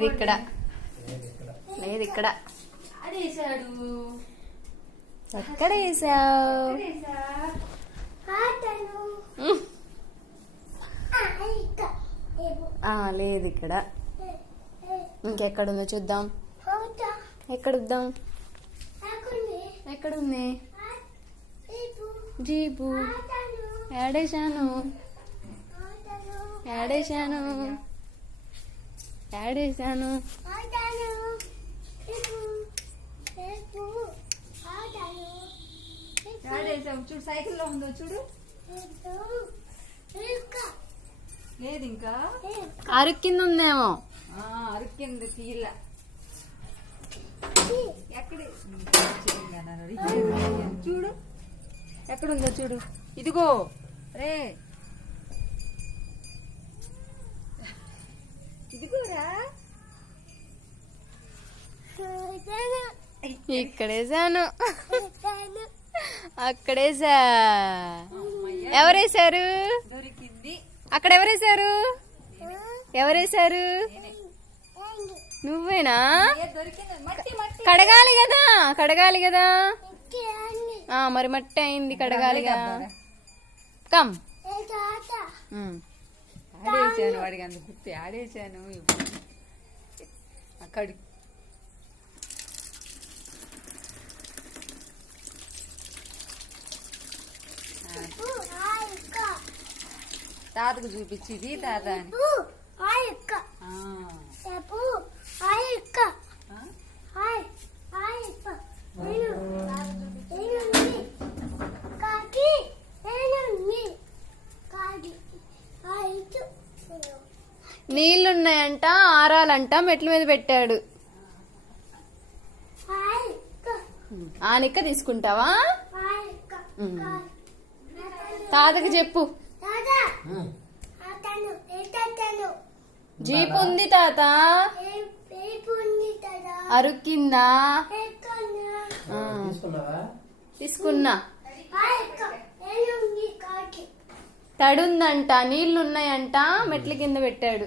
లేదు ఇక్కడ, లేదు ఇక్కడ. ఎక్కడ వేసావు? లేదు ఇక్కడ. ఇంకెక్కడుందో చూద్దాం. ఎక్కడుద్దాం? ఎక్కడుంది జీపు? యాడేశాను, యాడేశాను, యాడేశాను. చూడు సైకిల్లో ఉందో చూడు. లేదు ఇంకా అరుక్కింది ఉందేమో. అరుక్కింది తీల. ఎక్కడ చూడు, ఎక్కడుందో చూడు. ఇదిగో రే, ఇదిగోరా. ఇక్కడేసాను, అక్కడేసా. ఎవరేసారు? దొరికింది. అక్కడ ఎవరేసారు? ఎవరేసారు? నువ్వేనా? కడగాలి కదా, కడగాలి కదా. మరి మట్టి అయింది, కడగాలిగా. కమ్. ఆడేసాను, వాడికి అంత గుర్తు. ఆడేసాను అక్కడ. తాతకు చూపించింది తాత అని. నీళ్లున్నాయంట, ఆరాలంట, మెట్ల మీద పెట్టాడు. ఆ నిక్క తీసుకుంటావా? తాతకి చెప్పు. జీప్ ఉంది తాత. అరుక్కిందా? తీసుకున్నా. తడుందంట, నీళ్లున్నాయంట, మెట్ల కింద పెట్టాడు.